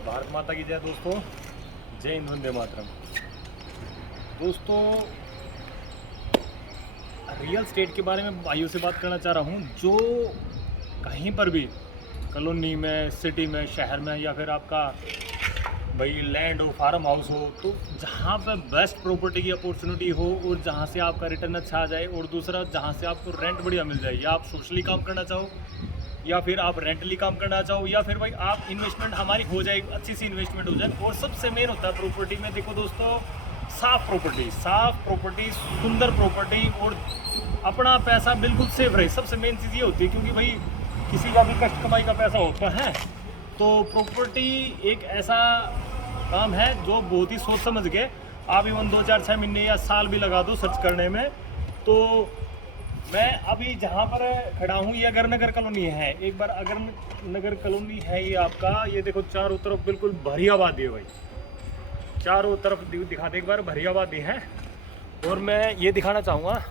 भारत माता की जय दोस्तों। जय हिंद, वंदे मातरम। दोस्तों, रियल स्टेट के बारे में भाइयों से बात करना चाह रहा हूँ। जो कहीं पर भी कॉलोनी में, सिटी में, शहर में, या फिर आपका भाई लैंड हो, फार्म हाउस हो, तो जहाँ पर बेस्ट प्रॉपर्टी की अपॉर्चुनिटी हो और जहाँ से आपका रिटर्न अच्छा आ जाए, और दूसरा जहाँ से आपको रेंट बढ़िया मिल जाए, या आप सोशली काम करना चाहो या फिर आप रेंटली काम करना चाहो, या फिर भाई आप इन्वेस्टमेंट हमारी हो जाए, अच्छी सी इन्वेस्टमेंट हो जाए। और सबसे मेन होता है प्रॉपर्टी में, देखो दोस्तों, साफ प्रॉपर्टी, सुंदर प्रॉपर्टी, और अपना पैसा बिल्कुल सेफ रहे। सबसे मेन चीज़ ये होती है, क्योंकि भाई किसी का भी कष्ट कमाई का पैसा होता है। तो प्रॉपर्टी एक ऐसा काम है जो बहुत ही सोच समझ के आप इवन 2 4 6 महीने या साल भी लगा दो सर्च करने में। तो मैं अभी जहाँ पर खड़ा हूँ ये अगर नगर कॉलोनी है। एक बार अगर नगर कॉलोनी है ये आपका, ये देखो चारों तरफ बिल्कुल भरी आबादी है भाई, चारों तरफ दिखा दे एक बार, भरी आबादी है। और मैं ये दिखाना चाहूँगा,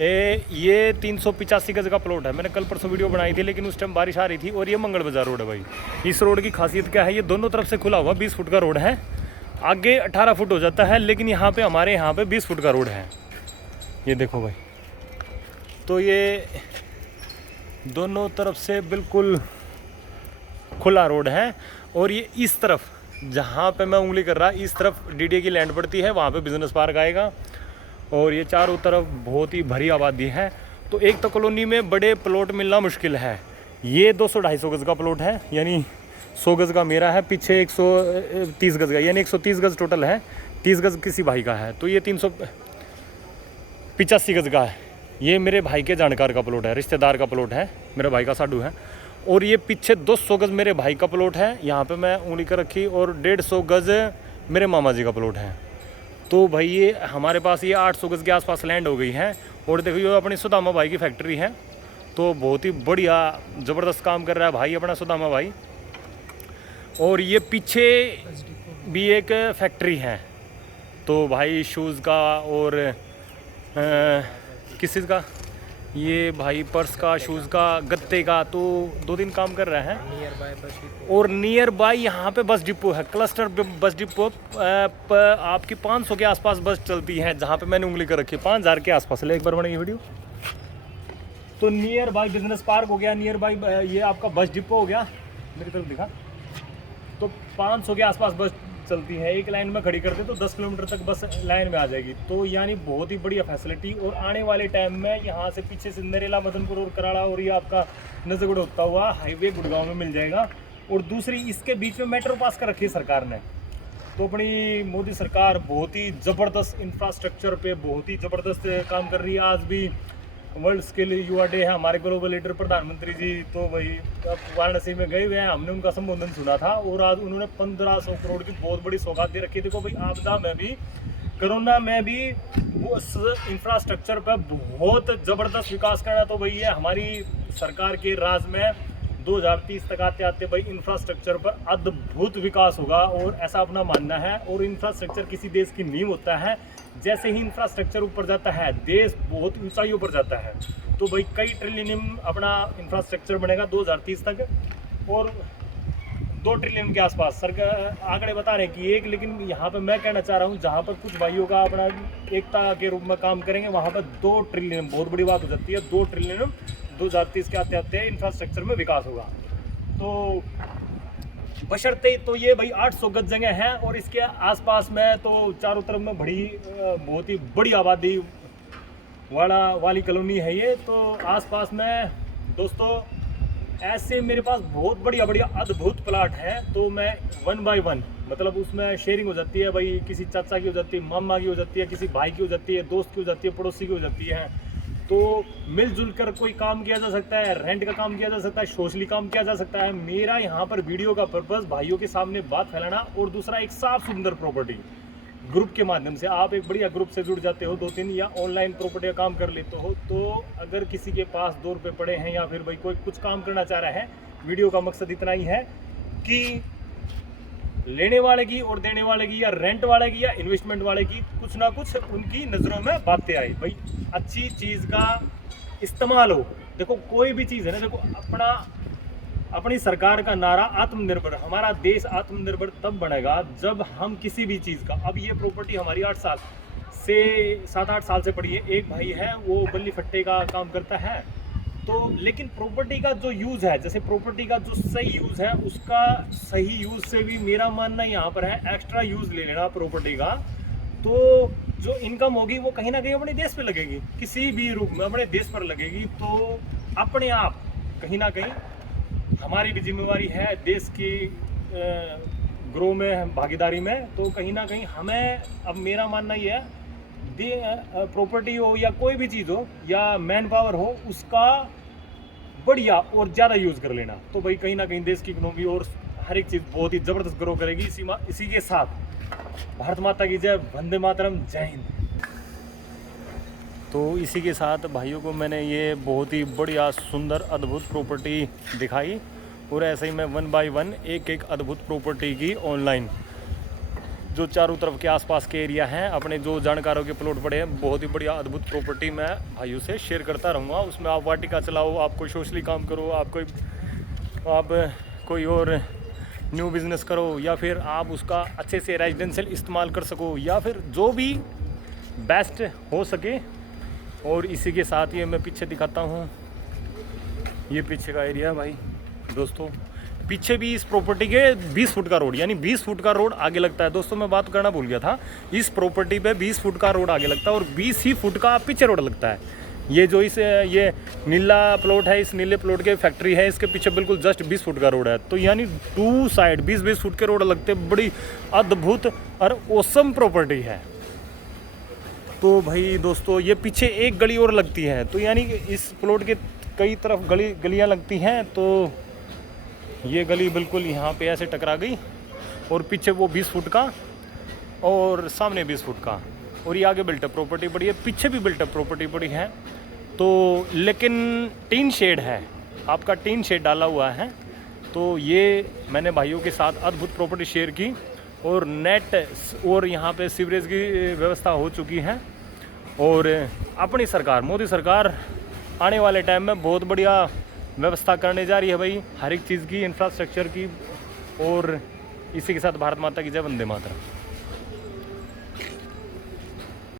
ये 385 गज का प्लॉट है। मैंने कल परसों वीडियो बनाई थी, लेकिन उस टाइम बारिश आ रही थी। और ये मंगल बाजार रोड है भाई। इस रोड की खासियत क्या है, ये दोनों तरफ से खुला हुआ 20 फुट का रोड है। आगे 18 फुट हो जाता है, लेकिन यहाँ पे हमारे यहाँ पे 20 फुट का रोड है। ये देखो भाई, तो ये दोनों तरफ से बिल्कुल खुला रोड है। और ये इस तरफ जहाँ पे मैं उंगली कर रहा, इस तरफ डीडीए की लैंड पड़ती है, वहाँ पे बिजनेस पार्क आएगा। और ये चारों तरफ बहुत ही भरी आबादी है। तो एक तो कॉलोनी में बड़े प्लॉट मिलना मुश्किल है। ये 200-250 गज का प्लॉट है, यानी 100 गज का मेरा है, पीछे 130 गज का, यानी 130 गज टोटल है। 30 गज किसी भाई का है। तो ये 385 गज का है। ये मेरे भाई के जानकार का प्लॉट है, रिश्तेदार का प्लॉट है, मेरे भाई का साडू है। और ये पीछे 200 गज मेरे भाई का प्लॉट है, यहाँ पे मैं उंगली कर रखी। और 150 गज मेरे मामा जी का प्लॉट है। तो भाई ये हमारे पास ये 800 गज के आसपास लैंड हो गई है। और देखो ये अपनी सुदामा भाई की फैक्ट्री है। तो बहुत ही बढ़िया ज़बरदस्त काम कर रहा है भाई अपना सुदामा भाई। और ये पीछे भी एक फैक्ट्री है। तो भाई शूज़ का और किस चीज़ का, ये भाई पर्स का, शूज़ का, गत्ते का, तो 2 दिन काम कर रहे हैं। और नियर बाय यहाँ पे बस डिपो है, क्लस्टर बस डिपो। आपकी 500 के आसपास बस चलती है, जहाँ पे मैंने उंगली कर रखी है 5000 के आसपास। ले एक बार बनेगी वीडियो। तो नियर बाय बिजनेस पार्क हो गया, नियर बाय ये आपका बस डिपो हो गया, मेरी तरफ दिखा। तो 500 के आसपास बस चलती है, एक लाइन में खड़ी कर दे तो 10 किलोमीटर तक बस लाइन में आ जाएगी। तो यानी बहुत ही बढ़िया फैसिलिटी। और आने वाले टाइम में यहाँ से पीछे से नरेला, मदनपुर और कराड़ा, और ये आपका नजरगढ़ होता हुआ हाईवे गुड़गांव में मिल जाएगा। और दूसरी इसके बीच में मेट्रो पास कर रखी है सरकार ने। तो अपनी मोदी सरकार बहुत ही ज़बरदस्त इंफ्रास्ट्रक्चर पे बहुत ही ज़बरदस्त काम कर रही है। आज भी वर्ल्ड स्किल युवा डे है, हमारे ग्लोबल लीडर प्रधानमंत्री जी तो वही अब वाराणसी में गए हुए हैं, हमने उनका संबोधन सुना था। और आज उन्होंने 1500 करोड़ की बहुत बड़ी सौगात दे रखी है। देखो भाई, आपदा में भी, कोरोना में भी वो इंफ्रास्ट्रक्चर पर बहुत ज़बरदस्त विकास करना। तो भाई ये हमारी सरकार के राज में 2030 तक आते आते भाई इंफ्रास्ट्रक्चर पर अद्भुत विकास होगा, और ऐसा अपना मानना है। और इंफ्रास्ट्रक्चर किसी देश की नींव होता है। जैसे ही इंफ्रास्ट्रक्चर ऊपर जाता है, देश बहुत ऊंचाइयों पर जाता है। तो भाई कई ट्रिलियन अपना इंफ्रास्ट्रक्चर बनेगा 2030 तक, और 2 ट्रिलियन के आसपास सरकार आंकड़े बता रहे हैं कि एक। लेकिन यहाँ पर मैं कहना चाह रहा हूँ, जहाँ पर कुछ भाइयों का अपना एकता के रूप में काम करेंगे, वहाँ पर 2 ट्रिलियन बहुत बड़ी बात हो जाती है। 2 ट्रिलियन 2030 के आते आते इंफ्रास्ट्रक्चर में विकास होगा। तो बशर्ते तो ये भाई 800 गज जगह है, और इसके आसपास में तो चारों तरफ में बहुत ही बड़ी आबादी वाली कॉलोनी है ये। तो आसपास में दोस्तों ऐसे मेरे पास बहुत बढ़िया अद्भुत प्लाट है। तो मैं 1 बाय 1, मतलब उसमें शेयरिंग हो जाती है भाई, किसी चाचा की हो जाती है, मामा की हो जाती है, किसी भाई की हो जाती है, दोस्त की हो जाती है, पड़ोसी की हो जाती है। तो मिलजुल कर कोई काम किया जा सकता है, रेंट का काम किया जा सकता है, सोशली काम किया जा सकता है। मेरा यहाँ पर वीडियो का पर्पस भाइयों के सामने बात फैलाना, और दूसरा एक साफ सुंदर प्रॉपर्टी ग्रुप के माध्यम से। आप एक बढ़िया ग्रुप से जुड़ जाते हो, 2-3, या ऑनलाइन प्रॉपर्टी का काम कर लेते हो। तो अगर किसी के पास 2 रुपये पड़े हैं, या फिर भाई कोई कुछ काम करना चाह रहा है, वीडियो का मकसद इतना ही है कि लेने वाले की और देने वाले की, या रेंट वाले की या इन्वेस्टमेंट वाले की, कुछ ना कुछ उनकी नज़रों में बातें आई भाई, अच्छी चीज़ का इस्तेमाल हो। देखो कोई भी चीज़ है ना, देखो अपना अपनी सरकार का नारा आत्मनिर्भर। हमारा देश आत्मनिर्भर तब बनेगा जब हम किसी भी चीज़ का, अब ये प्रॉपर्टी हमारी 7-8 साल से पड़ी है। एक भाई है वो बल्ली फट्टे का काम करता है, तो लेकिन प्रॉपर्टी का जो यूज़ है, जैसे प्रॉपर्टी का जो सही यूज़ है, उसका सही यूज़ से भी मेरा मानना यहाँ पर है एक्स्ट्रा यूज़ ले लेना प्रॉपर्टी का, तो जो इनकम होगी वो कहीं ना कहीं अपने देश पे लगेगी, किसी भी रूप में अपने देश पर लगेगी। तो अपने आप कहीं ना कहीं हमारी भी जिम्मेवारी है देश की ग्रो में, भागीदारी में। तो कहीं ना कहीं हमें, अब मेरा मानना ये है, प्रॉपर्टी हो या कोई भी चीज़ हो या मैन पावर हो, उसका बढ़िया और ज़्यादा यूज़ कर लेना। तो भाई कहीं ना कहीं देश की इकोनॉमी और हर एक चीज़ बहुत ही ज़बरदस्त ग्रो करेगी। इसी के साथ भारत माता की जय, वंदे मातरम, जय हिंद। तो इसी के साथ भाइयों को मैंने ये बहुत ही बढ़िया सुंदर अद्भुत प्रॉपर्टी दिखाई, और ऐसे ही मैं 1 बाय 1 एक अद्भुत प्रॉपर्टी की ऑनलाइन जो चारों तरफ के आसपास के एरिया हैं, अपने जो जानकारों के प्लॉट पड़े हैं, बहुत ही बढ़िया अद्भुत प्रॉपर्टी मैं भाइयों से शेयर करता रहूँगा। उसमें आप वाटिका चलाओ, आप कोई सोशली काम करो, आप कोई और न्यू बिज़नेस करो, या फिर आप उसका अच्छे से रेजिडेंशियल इस्तेमाल कर सको, या फिर जो भी बेस्ट हो सके। और इसी के साथ ये मैं पीछे दिखाता हूँ, ये पीछे का एरिया भाई दोस्तों। पीछे भी इस प्रॉपर्टी के 20 फुट का रोड, यानी 20 फुट का रोड आगे लगता है। दोस्तों मैं बात करना भूल गया था, इस प्रॉपर्टी पे 20 फुट का रोड आगे लगता है और 20 ही फुट का पीछे रोड लगता है। ये जो ये नीला प्लॉट है, इस नीले प्लॉट के फैक्ट्री है, इसके पीछे बिल्कुल जस्ट 20 फुट का रोड है। तो यानी 2 साइड 20-20 फुट के रोड लगते, बड़ी अद्भुत और ओसम प्रॉपर्टी है। तो भाई दोस्तों ये पीछे एक गली और लगती है, तो यानी इस प्लॉट के कई तरफ गलियाँ लगती हैं। तो ये गली बिल्कुल यहाँ पे ऐसे टकरा गई, और पीछे वो 20 फुट का और सामने 20 फुट का, और ये आगे बिल्टअप प्रॉपर्टी पड़ी है, पीछे भी बिल्टअप प्रॉपर्टी पड़ी है। तो लेकिन टीन शेड है, आपका टीन शेड डाला हुआ है। तो ये मैंने भाइयों के साथ अद्भुत प्रॉपर्टी शेयर की, और नेट और यहाँ पे सीवरेज की व्यवस्था हो चुकी है। और अपनी सरकार, मोदी सरकार आने वाले टाइम में बहुत बढ़िया व्यवस्था करने जा रही है भाई, हर एक चीज़ की, इंफ्रास्ट्रक्चर की। और इसी के साथ भारत माता की जय, वंदे मातरम।